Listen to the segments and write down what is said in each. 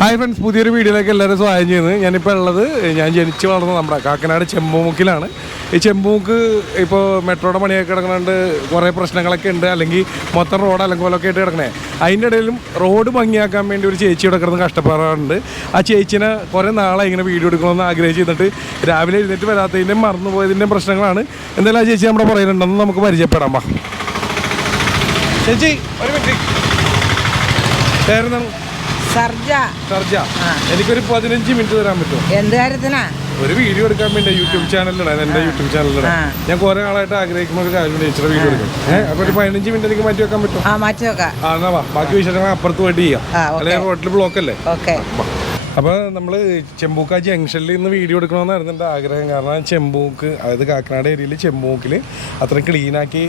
Hi friends പുതിയൊരു വീഡിയോയിലേക്ക് എല്ലാവരും സ്വാഗതം ചെയ്യുന്നത് ഞാനിപ്പോൾ ഉള്ളത് ഞാൻ ജനിച്ച് വളർന്ന നമ്മുടെ കാക്കനാട് ചെമ്പൂമുക്കിലാണ്. ഈ ചെമ്പൂക്ക് ഇപ്പോൾ മെട്രോയുടെ പണിയൊക്കെ കിടക്കുന്നുണ്ട്. കുറേ പ്രശ്നങ്ങളൊക്കെ ഉണ്ട്. അല്ലെങ്കിൽ മൊത്തം റോഡ് അലങ്കോലൊക്കെ ആയിട്ട് കിടക്കണേ. അതിന്റെ ഇടയിലും റോഡ് ഭംഗിയാക്കാൻ വേണ്ടി ഒരു ചേച്ചി ഇവിടെ കിടന്ന് കഷ്ടപ്പെടാറുണ്ട് ആ ചേച്ചിനെ കുറേ നാളായി ഇങ്ങനെ വീഡിയോ എടുക്കണമെന്ന് ആഗ്രഹിച്ച് എന്നിട്ട് രാവിലെ എഴുന്നേറ്റ് വരാത്തതിന്റെയും മറന്നുപോയതിന്റെയും പ്രശ്നങ്ങളാണ്. എന്തായാലും ആ ചേച്ചി നമ്മുടെ പറയുന്നുണ്ടെന്ന് നമുക്ക് പരിചയപ്പെടാം. വാ. ചേച്ചി ഒരു മിനിറ്റ് പേരെന്താണ്? സർജ. സർജ. എനിക്കൊരു പതിനഞ്ച് മിനിറ്റ് തരാൻ പറ്റുമോ? എന്ത് കാര്യത്തിനാ? ഒരു വീഡിയോ എടുക്കാൻ വേണ്ടി യൂട്യൂബ് ചാനലിലാണ് എന്റെ യൂട്യൂബ് ചാനലിലാണ് ഞാൻ കുറെ ആളായിട്ട് ആഗ്രഹിക്കുന്ന ഒരു കാര്യം ടീച്ചറെ വീഡിയോ എടുക്കും. ഏഹ് അപ്പൊ ഒരു പതിനഞ്ച് മിനിറ്റ് എനിക്ക് മാറ്റി വെക്കാൻ പറ്റും മാറ്റി വെക്കാം ആ എന്നാ ബാക്കി വിശേഷങ്ങൾ അപ്പുറത്ത് പോയിട്ട് ചെയ്യാം. അല്ലെങ്കിൽ ഹോട്ടൽ ബ്ലോക്ക് അല്ലേ ഓക്കെ. അപ്പോൾ നമ്മൾ ചെമ്പൂക്ക ജംഗ്ഷനിൽ നിന്ന് വീഡിയോ എടുക്കണമെന്നായിരുന്നു എന്റെ ആഗ്രഹം. കാരണം ചെമ്പൂക്ക് അതായത് കാക്കനാട് ഏരിയയിൽ ചെമ്പൂക്കിൽ അത്രയും ക്ലീനാക്കി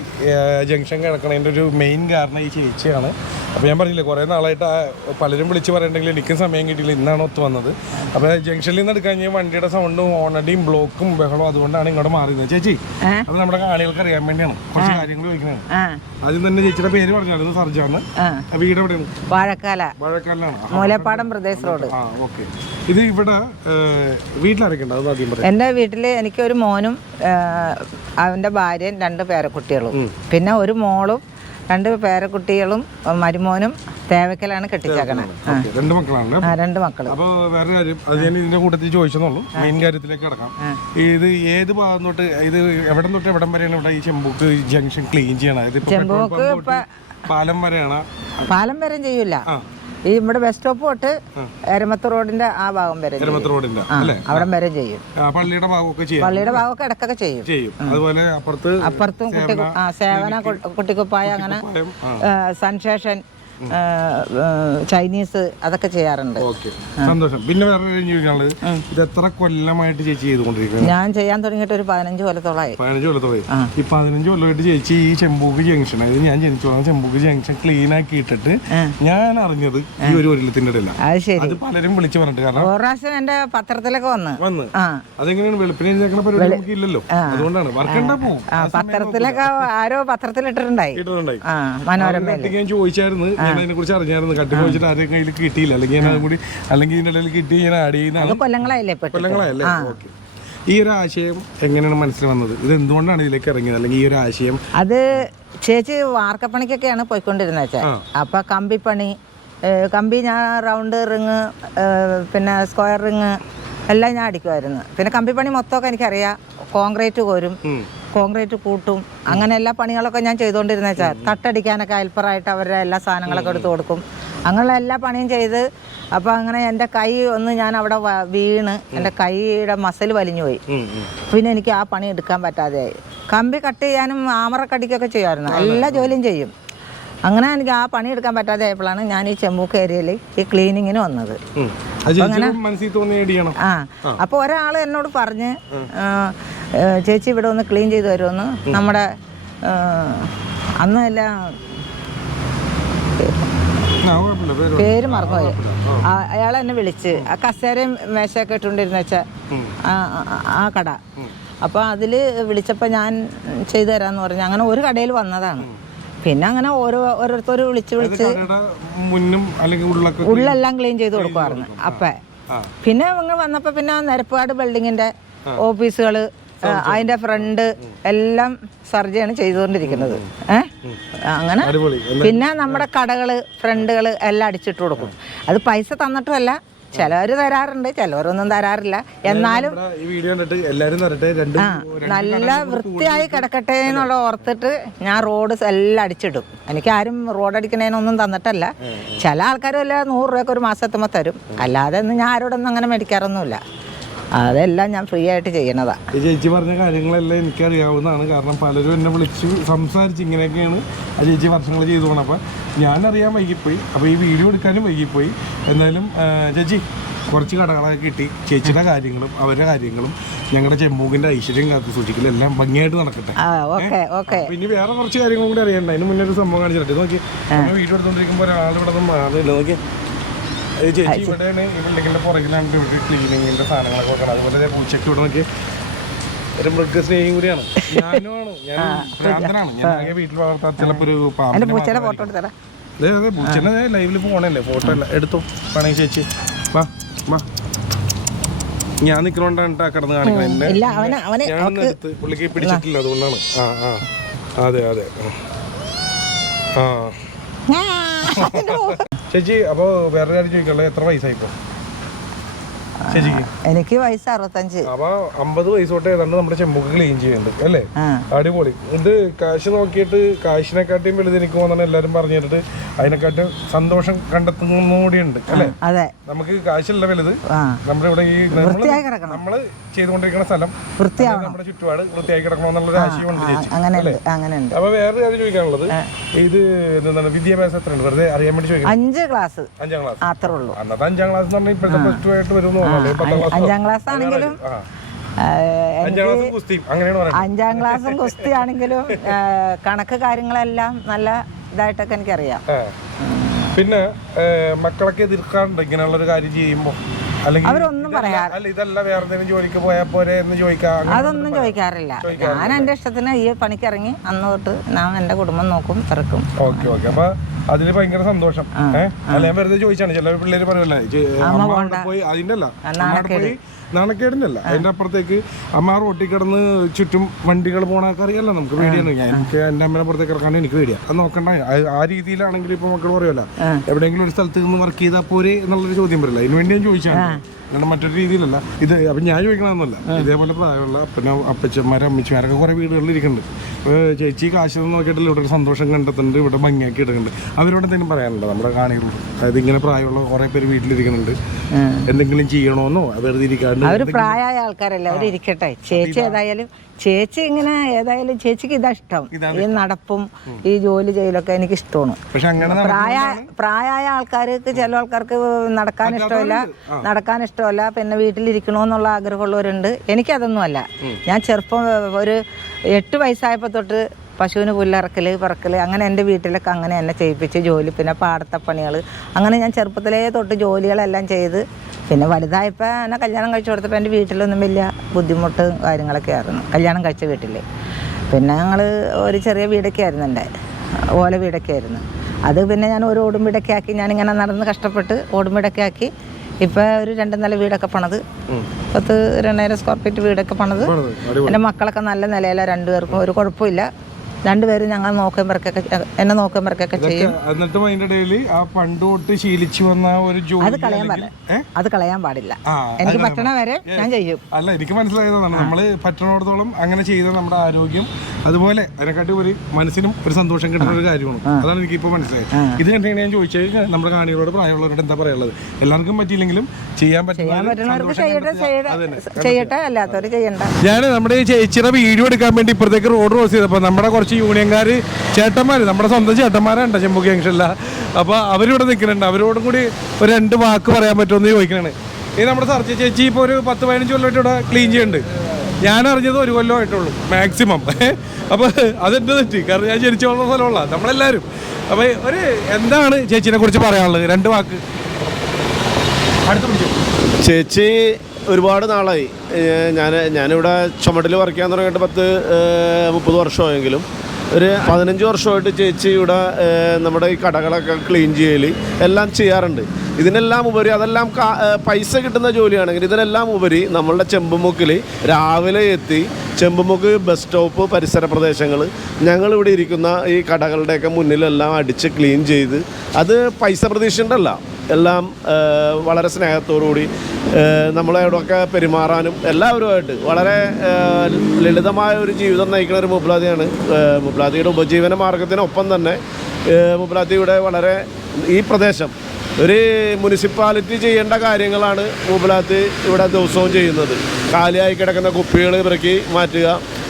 ജംഗ്ഷൻ കിടക്കണതിന്റെ ഒരു മെയിൻ കാരണം ഈ ചേച്ചിയാണ്. അപ്പോൾ ഞാൻ പറഞ്ഞില്ലേ കുറേ നാളായിട്ട് പലരും വിളിച്ച് പറയണ്ടെങ്കിൽ എനിക്കും സമയം കിട്ടിയില്ല. ഇന്നാണ് ഒത്തു വന്നത്. അപ്പോൾ ജംഗ്ഷനിൽ നിന്ന് എടുക്കാൻ കഴിഞ്ഞാൽ വണ്ടിയുടെ സൗണ്ടും ഓണടിയും ബ്ലോക്കും ബഹളവും അതുകൊണ്ടാണ് ഇങ്ങോട്ട് മാറിയത്. ചേച്ചി? അത് നമ്മുടെ കാണികൾക്ക് അറിയാൻ വേണ്ടിയാണ്. കുറച്ച് കാര്യങ്ങൾ ചോദിക്കുന്നത് ആദ്യം തന്നെ ചേച്ചിയുടെ പേര് പറഞ്ഞാൽ സർജാണ് വീട് എവിടെയാണ്? വാഴക്കാല. വാഴക്കാലാണ് മൂലപ്പാടം. പ്രദേശ് റോഡ്. ആ ഓക്കെ. ഇത് ഇവിടെ വീട്ടിലാരൊക്കെ ആദ്യം പറയാം. എന്റെ വീട്ടിൽ എനിക്കൊരു മോനും അവന്റെ അവന്റെ ഭാര്യയും രണ്ട് പേരക്കുട്ടികളും. പിന്നെ ഒരു മോളും രണ്ട് പേരക്കുട്ടികളും മരുമോനും തേവക്കലാണ് കെട്ടിച്ചേക്കണേ. ആ. രണ്ട് മക്കളാണ് ആ രണ്ട് മക്കൾ അപ്പോൾ വേറെ കാര്യം അത് ഞാൻ ഇതിന്റെ കൂട്ടത്തിൽ ചോദിച്ചെന്നുള്ളൂ. മെയിൻ കാര്യത്തിലേക്ക് കിടക്കാം. ഇത് ഏത് ഭാഗം തൊട്ട് ഇത് എവിടെ തൊട്ട് എവിടം വരെയാണ് ഇവിടെ ഈ ചെമ്പൂക്ക് ജംഗ്ഷൻ ക്ലീൻ ചെയ്യണം ഇത് പെട്രോൾ പാലം വരെയാണ്. പാലം വരെ ചെയ്യൂല. ഈ നമ്മുടെ ബസ് സ്റ്റോപ്പ് തൊട്ട് എരമത്ത് റോഡിന്റെ ആ ഭാഗം വരെ. എരമത്ത് റോഡിന്റെ അവിടെ വരെ ചെയ്യും. പള്ളിയുടെ ഭാഗമൊക്കെ ചെയ്യും. പള്ളിയുടെ ഭാഗമൊക്കെ ഇടക്കൊക്കെ ചെയ്യും. ചെയ്യും. അതുപോലെ അപ്പുറത്ത് അപ്പുറത്തും കുട്ടി സേവന കുട്ടിക്കുപ്പായ അങ്ങനെ പായം, ചൈനീസ് അതൊക്കെ ചെയ്യാറുണ്ട്. ഓക്കെ. സന്തോഷം. പിന്നെ കാര്യം ഇത് എത്ര കൊല്ലമായിട്ട് ചേച്ചി ചെയ്തുകൊണ്ടിരിക്കുന്നത്? ഞാൻ ചെയ്യാൻ തുടങ്ങിയിട്ട് ഒരു പതിനഞ്ച് കൊല്ലത്തോളായി. പതിനഞ്ച് കൊല്ലത്തോളായി. ഈ പതിനഞ്ച് കൊല്ലമായിട്ട് ചേച്ചി ഈ ചെമ്പൂക്ക് ജംഗ്ഷൻ അതായത് ഞാൻ ജനിച്ചു വളർന്ന ചെമ്പൂക്ക് ജംഗ്ഷൻ ക്ലീൻ ആക്കി ഇട്ടിട്ട് ഞാൻ അറിഞ്ഞത് ഈ ഒരു കൊല്ലത്തിന്റെ ഇടയില. അത് പലരും വിളിച്ചു പറഞ്ഞിട്ട് കാരണം പ്രാവശ്യം എന്റെ പത്രത്തിലൊക്കെ വന്ന്. വന്ന്. അതെങ്ങനെയാണ് വെളുപ്പിന് പരിപാടി ഇല്ലല്ലോ അതുകൊണ്ടാണ്. ആ. പത്രത്തിലൊക്കെ ആരോ പത്രത്തിൽ ഇട്ടിട്ടുണ്ടായി. മനോരമ ചോദിച്ചായിരുന്നു ഞാൻ അതിനെ കുറിച്ച് അറിഞ്ഞായിരുന്നു. കട്ടി പോയിട്ട് ആരെയും കയ്യിൽ കിട്ടിയില്ല. അല്ലെങ്കിൽ ഞാൻ അതും കൂടി അല്ലെങ്കിൽ ഇതിന്റെ ഇടയിൽ കിട്ടി ഞാൻ ആഡ് ചെയ്യുന്ന കൊല്ലങ്ങളായില്ലേ പെട്ടു കൊല്ലങ്ങളായല്ലേ? ഓക്കെ. ഈ ഒരു ആശയം എങ്ങനെയാണ് മനസ്സിൽ വന്നത്? ഇത് എന്തുകൊണ്ടാണ് ഇതിലേക്ക് ഇറങ്ങിയത്? അല്ലെങ്കിൽ ഈ ഒരു ആശയം അത് ചേച്ചി വാർക്കപ്പണിക്കൊക്കെയാണ് പോയിക്കൊണ്ടിരുന്നത് വെച്ചാൽ അപ്പം കമ്പിപ്പണി കമ്പി ഞാൻ റൗണ്ട് റിങ് പിന്നെ സ്ക്വയർ റിങ് എല്ലാം ഞാൻ അടിക്കുമായിരുന്നു. പിന്നെ കമ്പിപ്പണി മൊത്തമൊക്കെ എനിക്കറിയാം. കോൺക്രീറ്റ് കോരും. കോൺക്രീറ്റ് കൂട്ടും. അങ്ങനെ എല്ലാ പണികളൊക്കെ ഞാൻ ചെയ്തുകൊണ്ടിരുന്ന വെച്ചാൽ തട്ടടിക്കാനൊക്കെ ഹെൽപ്പറായിട്ട് അവരുടെ എല്ലാ സാധനങ്ങളൊക്കെ എടുത്തു കൊടുക്കും. അങ്ങനെയുള്ള എല്ലാ പണിയും ചെയ്ത് അപ്പോൾ അങ്ങനെ എന്റെ കൈ ഒന്ന് ഞാൻ അവിടെ വീണ് എന്റെ കൈയുടെ മസിൽ വലിഞ്ഞു പോയി. പിന്നെ എനിക്ക് ആ പണി എടുക്കാൻ പറ്റാതെയായി. കമ്പി കട്ട് ചെയ്യാനും ആമറക്കടിക്കൊക്കെ ചെയ്യുമായിരുന്നു. എല്ലാ ജോലിയും ചെയ്യും. അങ്ങനെ എനിക്ക് ആ പണി എടുക്കാൻ പറ്റാതെ ആയപ്പോഴാണ് ഞാൻ ഈ ചെമ്പൂക്ക് ഏരിയയിൽ ഈ ക്ലീനിങ്ങിന് വന്നത്. അങ്ങനെ ആ. അപ്പോൾ ഒരാൾ എന്നോട് പറഞ്ഞ് ചേച്ചി ഇവിടെ ഒന്ന് ക്ലീൻ ചെയ്ത് തരുമെന്ന് നമ്മുടെ അന്നല്ല അന്ന് എല്ലാം പേര് മറന്നുപോയി. അയാൾ എന്നെ വിളിച്ച്. ആ കസേരയും മേശയൊക്കെ ഇട്ടുകൊണ്ടിരുന്ന വെച്ചാൽ ആ കട. അപ്പോൾ അതിൽ വിളിച്ചപ്പോൾ ഞാൻ ചെയ്തു തരാമെന്ന് പറഞ്ഞു. അങ്ങനെ ഒരു കടയിൽ വന്നതാണ്. പിന്നെ അങ്ങനെ ഓരോ ഓരോരുത്തർ വിളിച്ച് വിളിച്ച് ഉള്ളെല്ലാം ക്ലീൻ ചെയ്ത് കൊടുക്കുമായിരുന്നു അപ്പം. പിന്നെ നിങ്ങൾ വന്നപ്പോൾ പിന്നെ നിരപ്പാട് ബിൽഡിങ്ങിന്റെ ഓഫീസുകൾ അതിന്റെ ഫ്രണ്ട് എല്ലാം സർജയാണ് ചെയ്തുകൊണ്ടിരിക്കുന്നത്. ഏഹ് അങ്ങനെ പിന്നെ നമ്മുടെ കടകൾ ഫ്രണ്ടുകൾ എല്ലാം അടിച്ചിട്ട് കൊടുക്കും. അത് പൈസ തന്നിട്ടുമല്ല. ചിലവർ തരാറുണ്ട് ചിലവരൊന്നും തരാറില്ല. എന്നാലും ഈ വീഡിയോ കണ്ടിട്ട് തരട്ടെ? രണ്ട് നല്ല വൃത്തിയായി കിടക്കട്ടെ എന്നുള്ള ഓർത്തിട്ട് ഞാൻ റോഡ് എല്ലാം അടിച്ചിടും. എനിക്ക് ആരും റോഡ് അടിക്കണേനൊന്നും തന്നിട്ടല്ല. ചില ആൾക്കാരും അല്ല നൂറ് രൂപയൊക്കെ ഒരു മാസം എത്തുമ്പോൾ തരും. അല്ലാതെ ഒന്നും ഞാൻ ആരോടൊന്നും അങ്ങനെ മേടിക്കാറൊന്നുമില്ല. അതെല്ലാം ഞാൻ ഫ്രീ ആയിട്ട് ചെയ്യണതാണ് ചേച്ചി പറഞ്ഞ കാര്യങ്ങളെല്ലാം എനിക്ക് അറിയാവുന്നതാണ് കാരണം പലരും എന്നെ വിളിച്ച് സംസാരിച്ച് ഇങ്ങനെയൊക്കെയാണ് ആ ചേച്ചി വർഷങ്ങൾ ചെയ്തു പോകണം അപ്പം ഞാനറിയാൻ വൈകിപ്പോയി. അപ്പോൾ ഈ വീഡിയോ എടുക്കാനും വൈകിപ്പോയി. എന്തായാലും ചേച്ചി കുറച്ച് കടകളൊക്കെ കിട്ടി. ചേച്ചിയുടെ കാര്യങ്ങളും അവരുടെ കാര്യങ്ങളും ഞങ്ങളുടെ ചെമ്മൂക്കിന്റെ ഐശ്വര്യം കാത്തു സൂക്ഷിക്കലും എല്ലാം ഭംഗിയായിട്ട് നടക്കട്ടെ. ആ ഓക്കെ ഓക്കെ. പിന്നെ വേറെ കുറച്ച് കാര്യങ്ങളും കൂടി അറിയണ്ട. അതിന് മുന്നേ ഒരു സംഭവം കാണിച്ചിട്ടുണ്ട്. നോക്കി വീഡിയോ എടുത്തോണ്ടിരിക്കുമ്പോൾ ഒരാളിവിടെ നിന്ന് മാറില്ല നോക്കി ചേച്ചി ഇവിടെയാണ് ഈ ബിൽഡിങ്ങിന്റെ പുറകിലാണ് ക്ലീനിങ്ങിന്റെ സാധനങ്ങളൊക്കെ വെക്കണം അതുപോലെ പൂച്ചയ്ക്ക് ഇവിടെ നോക്കി ഒരു മൃഗസ്നേഹിയും കൂടിയാണ്. ഞാൻ ഭ്രാന്തനാണ്. ഞാൻ വീട്ടിൽ ചിലപ്പോ ഒരു പൂച്ചയുടെ ഫോട്ടോ അതെ പൂച്ചനെ ലൈവിൽ ഫോട്ടോ അല്ല. എടുത്തു. വേണമെങ്കിൽ ചേച്ചി. വാ വാ. ഞാൻ ട്ടാ കിടന്ന് കാണിക്കണേ. എടുത്ത് പുള്ളിക്ക് പിടിച്ചിട്ടില്ല അതുകൊണ്ടാണ്. ആ ആ. അതെ അതെ. ആ. ചേച്ചി അപ്പോൾ വേറെ കാര്യം ചോദിക്കാനുള്ളത് എത്ര ഇപ്പോൾ ചേച്ചിക്ക് എനിക്ക് വയസ്സ് അറുപത്തഞ്ച്. അപ്പൊ അമ്പത് വയസ്സ് തൊട്ട് ഏതാണ്ട് നമ്മുടെ ചെമ്പുക്ക് ക്ലീൻ ചെയ്യുന്നുണ്ട് അല്ലേ? അടിപൊളി. ഇത് കാശ് നോക്കിയിട്ട് കാശിനെക്കാട്ടിയും വലുത് എനിക്ക് തോന്നുന്നു എല്ലാവരും പറഞ്ഞു കേട്ടിട്ട് അതിനെക്കാട്ടും സന്തോഷം കണ്ടെത്തുന്ന കൂടിയുണ്ട് അല്ലേ? അതെ. നമുക്ക് കാശല്ല വലുത്? നമ്മുടെ ഇവിടെ ഈ നമ്മൾ ചെയ്തുകൊണ്ടിരിക്കുന്ന സ്ഥലം വൃത്തിയാണ് നമ്മുടെ ചുറ്റുപാട് വൃത്തിയായി കിടക്കണമെന്നുള്ള ആശയമുണ്ട് ചേച്ചി ഉണ്ട് അങ്ങനെ ഉണ്ട് അപ്പൊ വേറെ കാര്യം ചോദിക്കാനുള്ളത് ഇത് എന്താണ് വിദ്യാഭ്യാസം എത്രയുണ്ട്? വെറുതെ അറിയാൻ വേണ്ടി ചോദിക്കാം അഞ്ച് ക്ലാസ്. അഞ്ചാം ക്ലാസ്. അത്രേ ഉള്ളൂ. അന്നത്തെ അഞ്ചാം ക്ലാസ് എന്ന് പറഞ്ഞാൽ ഇപ്പോഴത്തെ പ്ലസ് ടു ആയിട്ട് വരും പത്താം ക്ലാസ് അഞ്ചാം ക്ലാസ് ആണെങ്കിലും അഞ്ചാം ക്ലാസ്സും കുസ്തി ആണെങ്കിലും കണക്ക് കാര്യങ്ങളെല്ലാം നല്ല ഇതായിട്ടൊക്കെ എനിക്കറിയാം. പിന്നെ മക്കളൊക്കെ എതിർക്കാറുണ്ട് ഇങ്ങനെയുള്ള ഒരു കാര്യം ചെയ്യുമ്പോ അല്ലെങ്കിൽ അവരൊന്നും പറയാറില്ല പറയാ അല്ല ഇതല്ല വേറെ എന്തെങ്കിലും ജോലിക്ക് പോയാൽ പോരെ എന്ന് ചോദിക്കാം അതൊന്നും ചോദിക്കാറില്ല. ഞാൻ എന്റെ ഇഷ്ടത്തിന് ഈ പണിക്കിറങ്ങി അന്ന് തൊട്ട് ഞാൻ എന്റെ കുടുംബം നോക്കും ഇറക്കും ഓക്കെ ഓക്കെ. അപ്പൊ അതിൽ ഭയങ്കര സന്തോഷം. ഏഹ് അല്ലെ വെറുതെ ചോദിച്ചാണ്. ചില പിള്ളേര് പറയല്ലേ പോയി അതിന്റെ അല്ല. പോയി നാണക്കേടിന്റെ അല്ല അതിന്റെ അപ്പുറത്തേക്ക് അമ്മ റോട്ടിൽ കിടന്ന് ചുറ്റും വണ്ടികൾ പോണ അറിയാലോ നമുക്ക് പേടിയാണ് ഞാൻ എനിക്ക് എന്റെ അമ്മേനെ പുറത്തേക്ക് ഇറക്കാൻ എനിക്ക് പേടിയാണ് അത് നോക്കണ്ട. ആ- രീതിയിലാണെങ്കിൽ ഇപ്പൊ മക്കൾ പറയുമല്ലോ എവിടെയെങ്കിലും ഒരു സ്ഥലത്ത് നിന്ന് വർക്ക് ചെയ്താൽ പോരെ എന്നുള്ളൊരു ചോദ്യം വരില്ല. അതിന് വേണ്ടി ഞാൻ ചോദിച്ചാണ്. കാരണം മറ്റൊരു രീതിയിലല്ല. ഇത് അപ്പം ഞാൻ ചോദിക്കണമെന്നല്ല ഇതേപോലെ പ്രായമുള്ള പിന്നെ അപ്പച്ചന്മാരെ അമ്മച്ചിമാരൊക്കെ കുറേ വീടുകളിൽ ഇരിക്കുന്നുണ്ട്. ചേച്ചി കാശ് നോക്കിയിട്ടില്ല. ഇവിടെ ഒരു സന്തോഷം കണ്ടെത്തുന്നുണ്ട്. ഇവിടെ ഭംഗിയാക്കി എടുക്കുന്നുണ്ട് അവരോട് എന്തെങ്കിലും പറയാനുണ്ടോ? നമ്മുടെ കാണികളോട്. അതായത് ഇങ്ങനെ പ്രായമുള്ള കുറേ പേര് വീട്ടിലിരിക്കുന്നുണ്ട്. എന്തെങ്കിലും ചെയ്യണമെന്നോ വെറുതെ ഇരിക്കാണ്ട് അവർ പ്രായമായ ആൾക്കാരല്ലേ അവർ ഇരിക്കട്ടെ ചേച്ചി ഏതായാലും ചേച്ചി ഇങ്ങനെ ഏതായാലും ചേച്ചിക്ക് ഇതാ ഇഷ്ടം. ഈ നടപ്പും ഈ ജോലി ചെയ്യലൊക്കെ എനിക്ക് ഇഷ്ടമാണ്. പ്രായ പ്രായമായ ആൾക്കാർക്ക് ചില ആൾക്കാർക്ക് നടക്കാൻ ഇഷ്ടമല്ല. നടക്കാൻ ഇഷ്ടമല്ല. പിന്നെ വീട്ടിലിരിക്കണമെന്നുള്ള ആഗ്രഹമുള്ളവരുണ്ട്. എനിക്കതൊന്നുമല്ല. ഞാൻ ചെറുപ്പം ഒരു എട്ട് വയസ്സായപ്പോൾ തൊട്ട് പശുവിന് പുല്ലിറക്കൽ പറക്കൽ അങ്ങനെ എന്റെ വീട്ടിലൊക്കെ അങ്ങനെ എന്നെ ചെയ്യിപ്പിച്ച് ജോലി പിന്നെ പാടത്തെ പണികൾ അങ്ങനെ ഞാൻ ചെറുപ്പത്തിലേ തൊട്ട് ജോലികളെല്ലാം ചെയ്ത് പിന്നെ വലുതായപ്പോൾ എന്നെ കല്യാണം കഴിച്ചു കൊടുത്തപ്പോൾ എന്റെ വീട്ടിലൊന്നും വലിയ ബുദ്ധിമുട്ട് കാര്യങ്ങളൊക്കെ ആയിരുന്നു. കല്യാണം കഴിച്ച വീട്ടിൽ പിന്നെ ഞങ്ങൾ ഒരു ചെറിയ വീടൊക്കെ ആയിരുന്നു എന്റെ ഓല വീടൊക്കെ ആയിരുന്നു. അത് പിന്നെ ഞാൻ ഒരു ഓടുമ്പിടൊക്കെ ആക്കി ഞാനിങ്ങനെ നടന്ന് കഷ്ടപ്പെട്ട് ഓടുമ്പിടൊക്കെ ആക്കി ഇപ്പോൾ ഒരു രണ്ട് നില വീടൊക്കെ പണത്. പത്ത് രണ്ടായിരം സ്ക്വയർ ഫീറ്റ് വീടൊക്കെ പണത്. പണിത്. എന്റെ മക്കളൊക്കെ നല്ല നിലയിലാണ് രണ്ടുപേർക്കും ഒരു കുഴപ്പമില്ല. രണ്ടുപേരും ഞങ്ങൾ നോക്കുമ്പോഴൊക്കെ എന്നെ നോക്കുമ്പോഴൊക്കെ ചെയ്യും. എന്നിട്ട് അതിന്റെ ഇടയിൽ ആ പണ്ട് തൊട്ട് ശീലിച്ചു വന്ന ഒരു ജോലി അത് കളയാൻ പാടില്ല. അത് കളയാൻ പാടില്ല. എനിക്ക് പറ്റണ വരെ ഞാൻ ചെയ്യും. അല്ല എനിക്ക് മനസ്സിലായതാണ്. നമ്മൾ പറ്റണോടത്തോളം അങ്ങനെ ചെയ്ത നമ്മുടെ ആരോഗ്യം. അതുപോലെ അതിനെക്കാട്ടി ഒരു മനസ്സിനും ഒരു സന്തോഷം കിട്ടുന്ന ഒരു കാര്യമാണ്. അതാണ് എനിക്ക് ഇപ്പോൾ മനസ്സിലായത്. ഇത് കണ്ടിട്ട് ഞാൻ ചോദിച്ചത് നമ്മുടെ കാണികളോട് പ്രായമുള്ളവരോട് എന്താ പറയാനുള്ളത്? എല്ലാവർക്കും പറ്റിയില്ലെങ്കിലും ചെയ്യാൻ പറ്റുന്ന ഞാൻ നമ്മുടെ ഈ ചേച്ചിയുടെ വീഡിയോ എടുക്കാൻ വേണ്ടി ഇപ്പോഴത്തേക്ക് റോഡ് ക്രോസ് ചെയ്തപ്പോൾ നമ്മുടെ കുറച്ച് യൂണിയൻകാർ ചേട്ടന്മാർ നമ്മുടെ സ്വന്തം ചേട്ടന്മാരുണ്ട് ചെമ്പു ജംഗ്ഷനില്ല അപ്പോൾ അവരിവിടെ നിൽക്കുന്നുണ്ട്. അവരോടും കൂടി ഒരു രണ്ട് വാക്ക് പറയാൻ പറ്റുമെന്ന് ചോദിക്കണേ ഈ നമ്മുടെ സർച്ച ചേച്ചി ഇപ്പോൾ ഒരു പത്ത് പതിനഞ്ച് കൊല്ലമായിട്ട് ഇവിടെ ക്ലീൻ ചെയ്യുന്നുണ്ട്. ഞാൻ അറിഞ്ഞത് ഒരു കൊല്ലമായിട്ടുള്ളൂ മാക്സിമം. അപ്പോൾ അതെന്റെ തെറ്റി കാരണം ഞാൻ ജനിച്ചു വളർന്ന സ്ഥലമുള്ള നമ്മളെല്ലാവരും. അപ്പോൾ ഒരു എന്താണ് ചേച്ചീനെ കുറിച്ച് പറയാനുള്ളത്? രണ്ട് വാക്ക്. അടുത്ത് ചേച്ചി ഒരുപാട് നാളായി. ഞാൻ ഞാനിവിടെ ചുമട്ടിൽ വർക്ക് ചെയ്യാൻ തുടങ്ങിയിട്ട് പത്ത് മുപ്പത് വർഷമായെങ്കിലും. ഒരു പതിനഞ്ച് വർഷമായിട്ട് ചേച്ചി ഇവിടെ നമ്മുടെ ഈ കടകളൊക്കെ ക്ലീൻ ചെയ്യൽ എല്ലാം ചെയ്യാറുണ്ട്. ഇതിനെല്ലാം ഉപരി അതെല്ലാം പൈസ കിട്ടുന്ന ജോലിയാണെങ്കിൽ ഇതിനെല്ലാം ഉപരി നമ്മളുടെ ചെമ്പുമുക്കിൽ രാവിലെ എത്തി ചെമ്പുമുക്ക് ബസ് സ്റ്റോപ്പ് പരിസര പ്രദേശങ്ങൾ ഞങ്ങളിവിടെ ഇരിക്കുന്ന ഈ കടകളുടെയൊക്കെ മുന്നിലെല്ലാം അടിച്ച് ക്ലീൻ ചെയ്ത് അത് പൈസ പ്രതീക്ഷിച്ചിട്ടല്ല എല്ലാം വളരെ സ്നേഹത്തോടുകൂടി നമ്മളോടൊക്കെ പെരുമാറാനും എല്ലാവരുമായിട്ട് വളരെ ലളിതമായ ഒരു ജീവിതം നയിക്കുന്ന ഒരു മുബ്ലാദിയാണ്. മുബ്ലാദിയുടെ ഉപജീവന മാർഗത്തിനൊപ്പം തന്നെ മുബ്ലാദിയുടെ വളരെ ഈ പ്രദേശം ഒരു മുനിസിപ്പാലിറ്റി ചെയ്യേണ്ട കാര്യങ്ങളാണ് മൂബലാത്ത് ഇവിടെ ദിവസവും ചെയ്യുന്നത്. കാലിയായി കിടക്കുന്ന കുപ്പികൾ ഇറക്കി മാറ്റുക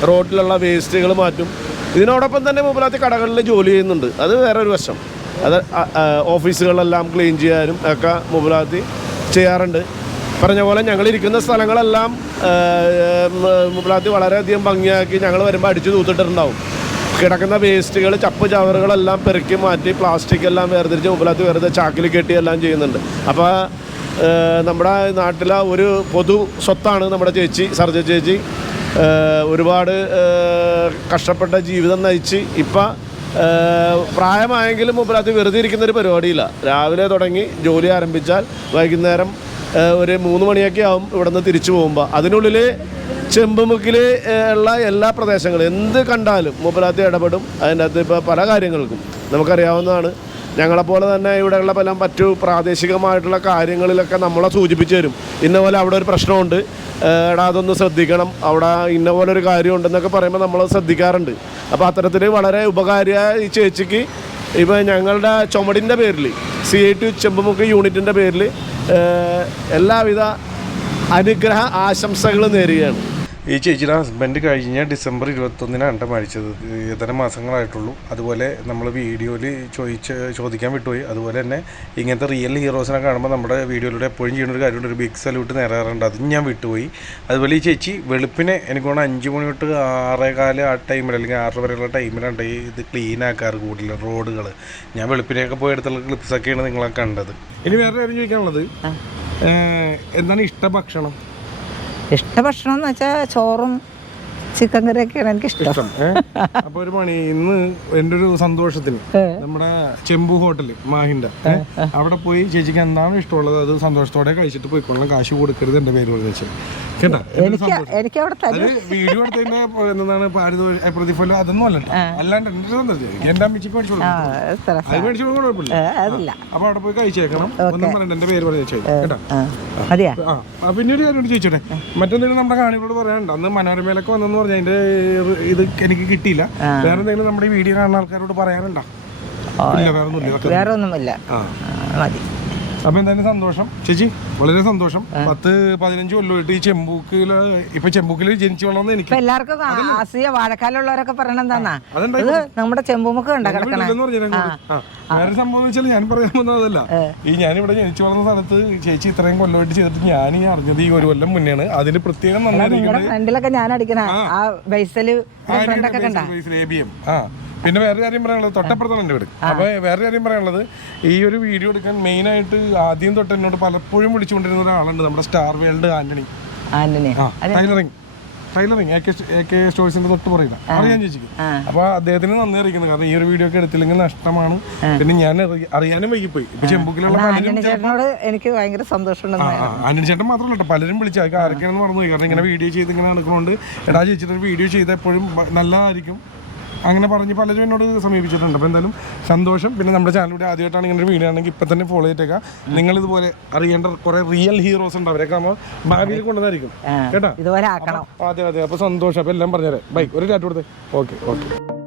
റോഡിലുള്ള വേസ്റ്റുകൾ മാറ്റും. ഇതിനോടൊപ്പം തന്നെ മൂബലാത്ത് കടകളിൽ ജോലി ചെയ്യുന്നുണ്ട്. അത് വേറൊരു വശം. അത് ഓഫീസുകളെല്ലാം ക്ലീൻ ചെയ്യാനും ഒക്കെ മുബലാത്തി ചെയ്യാറുണ്ട്. പറഞ്ഞ പോലെ ഞങ്ങൾ ഇരിക്കുന്ന സ്ഥലങ്ങളെല്ലാം മുബലാത്തി വളരെയധികം ഭംഗിയാക്കി ഞങ്ങൾ വരുമ്പോൾ അടിച്ചു തൂത്തിട്ടുണ്ടാവും കിടക്കുന്ന വേസ്റ്റുകൾ ചപ്പ് ചവറുകളെല്ലാം പെറുക്കി മാറ്റി പ്ലാസ്റ്റിക് എല്ലാം വേർതിരിച്ച് മുമ്പിലത്ത് വെറുതെ ചാക്കിൽ കെട്ടി എല്ലാം ചെയ്യുന്നുണ്ട് അപ്പോൾ നമ്മുടെ നാട്ടിലെ ഒരു പൊതു സ്വത്താണ് നമ്മുടെ ചേച്ചി സർജ ചേച്ചി. ഒരുപാട് കഷ്ടപ്പെട്ട ജീവിതം നയിച്ച് ഇപ്പം പ്രായമായെങ്കിലും മുമ്പിലത്ത് വെറുതെ ഇരിക്കുന്ന ഒരു പരിപാടിയില്ല. രാവിലെ തുടങ്ങി ജോലി ആരംഭിച്ചാൽ വൈകുന്നേരം ഒരു മൂന്ന് മണിയൊക്കെ ആവും ഇവിടെ നിന്ന് തിരിച്ചു പോകുമ്പോൾ അതിനുള്ളിൽ ചെമ്പുമുക്കിൽ ഉള്ള എല്ലാ പ്രദേശങ്ങളും എന്ത് കണ്ടാലും മൂപ്പരാത്തി ഇടപെടും. അതിന്റെ അകത്ത് ഇപ്പോൾ പല കാര്യങ്ങൾക്കും. നമുക്കറിയാവുന്നതാണ്. ഞങ്ങളെപ്പോലെ തന്നെ ഇവിടെയുള്ള പല മറ്റു പ്രാദേശികമായിട്ടുള്ള കാര്യങ്ങളിലൊക്കെ നമ്മളെ സൂചിപ്പിച്ചു തരും. ഇന്ന പോലെ അവിടെ ഒരു പ്രശ്നമുണ്ട്. എടാ അതൊന്ന് ശ്രദ്ധിക്കണം. അവിടെ ഇന്ന പോലെ ഒരു കാര്യമുണ്ടെന്നൊക്കെ പറയുമ്പോൾ നമ്മൾ ശ്രദ്ധിക്കാറുണ്ട്. അപ്പോൾ അത്തരത്തിൽ വളരെ ഉപകാരിയായ ഈ ചേച്ചിക്ക് ഇപ്പോൾ ഞങ്ങളുടെ ചുമടിന്റെ പേരിൽ സി ഐ ടി ചെമ്പുമുക്ക് യൂണിറ്റിന്റെ പേരിൽ എല്ലാവിധ അനുഗ്രഹ ആശംസകൾ നേരുകയാണ്. ഈ ചേച്ചിയുടെ ഹസ്ബൻഡ് കഴിഞ്ഞ ഡിസംബർ ഇരുപത്തൊന്നിനാണ് കേട്ടോ മരിച്ചത്. ഇതര മാസങ്ങളായിട്ടുള്ളൂ. അതുപോലെ നമ്മൾ വീഡിയോയിൽ ചോദിച്ച് ചോദിക്കാൻ വിട്ടുപോയി. അതുപോലെ തന്നെ ഇങ്ങനത്തെ റിയൽ ഹീറോസിനെ കാണുമ്പോൾ നമ്മുടെ വീഡിയോയിലൂടെ എപ്പോഴും ചെയ്യുന്ന ഒരു കാര്യമുണ്ട്. ഒരു ബിഗ് സല്യൂട്ട് നേരാറുണ്ട്. അതും ഞാൻ വിട്ടുപോയി. അതുപോലെ ഈ ചേച്ചി വെളുപ്പിനെ എനിക്ക് തോന്നുന്നു അഞ്ച് മണി തൊട്ട് ആറേകാൽ ആ ടൈമിൽ അല്ലെങ്കിൽ ആറര വരെയുള്ള ടൈമിലാണ് ഈ ഇത് ക്ലീൻ ആക്കാറ് കൂടുതൽ റോഡുകൾ ഞാൻ വെളുപ്പിനെയൊക്കെ പോയി എടുത്തുള്ള ക്ലിപ്സൊക്കെയാണ് നിങ്ങളെ കണ്ടത്. ഇനി വേറെ കാര്യം ചോദിക്കാനുള്ളത്. എന്താണ് ഇഷ്ട ഭക്ഷണം? ഇഷ്ട ഭക്ഷണം എന്ന് വെച്ചാൽ ചോറും ചിക്കൻ കറിയൊക്കെയാണ് എനിക്ക് ഇഷ്ടം. ഇഷ്ടം അപ്പൊ ഒരു മണി ഇന്ന് എന്റെ ഒരു സന്തോഷത്തിൽ നമ്മുടെ ചെമ്പു ഹോട്ടൽ മാഹിന്റെ അവിടെ പോയി ചേച്ചിക്ക് എന്താണ് ഇഷ്ടമുള്ളത്? അത് സന്തോഷത്തോടെ കഴിച്ചിട്ട് പോയിക്കൊള്ളണം. കാശ് കൊടുക്കരുത് എന്റെ പേര് പിന്നീട് വെച്ചാൽ എനിക്ക് എനിക്ക് അവിടെ അത് തരും വീഡിയോ എടുത്തതിന്റെ എന്താണ് പ്രതിഫലം? അതൊന്നും അല്ല അല്ലാണ്ട് എന്റെ സന്തോഷം. എനിക്ക് എന്റെ അമ്മച്ചിക്ക് മേടിച്ചു ആ കൊടുക്കും എത്ര അത് മേടിച്ചു കൊടുക്കാൻ കുഴപ്പമില്ല. അപ്പൊ അവിടെ പോയി കഴിച്ചേക്കണം. ഒന്നും പറയണ്ട എന്റെ പേര് പറഞ്ഞു കേട്ടാ? പിന്നെ ഒരു കാര്യം ചോദിച്ചോട്ടെ? മറ്റെന്തെങ്കിലും നമ്മുടെ കാണികളോട് പറയാനുണ്ട്? അന്ന് മനോരമയിലൊക്കെ വന്നെന്ന് പറഞ്ഞാൽ അതിന്റെ ഇത് എനിക്ക് കിട്ടിയില്ല. വേറെ എന്തെങ്കിലും നമ്മുടെ ഈ വീഡിയോ കാണുന്ന ആൾക്കാരോട് പറയാനുണ്ടോ? വേറെ ഒന്നുമില്ല മതി. അപ്പൊ എന്തായാലും സന്തോഷം. ചേച്ചി? വളരെ സന്തോഷം. പത്ത് പതിനഞ്ച് കൊല്ലമായിട്ട് ഈ ചെമ്പൂക്കിൽ ഇപ്പൊ ചെമ്പൂക്കിൽ ജനിച്ചു വളർന്നു എനിക്ക്. എല്ലാവർക്കും ആസിയ വാഴക്കാലുള്ളവരൊക്കെ പറയണ എന്താന്നാ? അതുണ്ടായി ഇത് നമ്മുടെ ചെമ്പുമുക്ക്. വേറെ സംഭവം വെച്ചാൽ ഞാൻ പറയാൻ വന്നതല്ല ഈ ഈ ഞാനിവിടെ ജനിച്ചു വളർന്ന സ്ഥലത്ത് ചേച്ചി ഇത്രയും കൊല്ലമായിട്ട് ചെയ്തിട്ട് ഞാൻ ഈ അറിഞ്ഞത് ഈ ഒരു കൊല്ലം മുന്നെയാണ്. അതിന് പ്രത്യേകം നിങ്ങളുടെ ഫ്രണ്ടിലൊക്കെ ഞാൻ അടിക്കണ. ആ. ബൈസൽ ഫ്രണ്ടൊക്കെ കണ്ട? പിന്നെ വേറെ കാര്യം പറയാനുള്ളത് തൊട്ടപ്പുറത്താണ് എന്റെ വീട്. അപ്പൊ വേറെ കാര്യം പറയാനുള്ളത് ഈ ഒരു വീഡിയോ എടുക്കാൻ മെയിൻ ആയിട്ട് ആദ്യം തൊട്ട് എന്നോട് പലപ്പോഴും വിളിച്ചുകൊണ്ടിരുന്ന ഒരാളുണ്ട് നമ്മുടെ star world Antony. Tailoring. Tailoring A K സ്റ്റോഴ്സിന്റെ തൊട്ട് പറയുന്ന അറിയാൻ ചേച്ചിക്ക്. അപ്പൊ അദ്ദേഹത്തിന് നന്ദി അറിയിക്കുന്നത് കാരണം ഈ ഒരു വീഡിയോ ഒക്കെ എടുത്തില്ലെങ്കിൽ നഷ്ടമാണ്. പിന്നെ ഞാൻ അറിയാനും വൈകിപ്പോയി. ഇപ്പൊ ചെമ്പുക്കിലുള്ള ആന്റണി എനിക്ക് ഭയങ്കര സന്തോഷമുണ്ടെന്ന് ആ, ആന്റണി ചേട്ടൻ മാത്രമല്ല കേട്ടോ പലരും വിളിച്ചു. അതൊക്കെ ആരൊക്കെയാണെന്ന് പറഞ്ഞു കാരണം ഇങ്ങനെ വീഡിയോ ചെയ്ത് ഇങ്ങനെ നടക്കുന്നുണ്ട്. എടാ ചേച്ചിട്ട് വീഡിയോ ചെയ്ത എപ്പോഴും നല്ലതായിരിക്കും. അങ്ങനെ പറഞ്ഞ് പലരും എന്നോട് സമീപിച്ചിട്ടുണ്ട്. അപ്പോൾ എന്തായാലും സന്തോഷം. പിന്നെ നമ്മുടെ ചാനലിലൂടെ ആദ്യമായിട്ടാണ് ഇങ്ങനെ ഒരു വീഡിയോ ആണെങ്കിൽ ഇപ്പം തന്നെ ഫോളോ ചെയ്തേക്കാം. നിങ്ങൾ ഇതുപോലെ അറിയേണ്ട കുറേ റിയൽ ഹീറോസ് ഉണ്ട്. അവരൊക്കെ നമ്മൾ ഭാവിയിൽ കൊണ്ടുവന്നായിരിക്കും. കേട്ടോ? അതെ അതെ. അപ്പോൾ സന്തോഷം. അപ്പോൾ എല്ലാം പറഞ്ഞുതരാം. ബൈക്ക് ഒരു ചാറ്റ് കൊടുത്തേ ഓക്കെ ഓക്കെ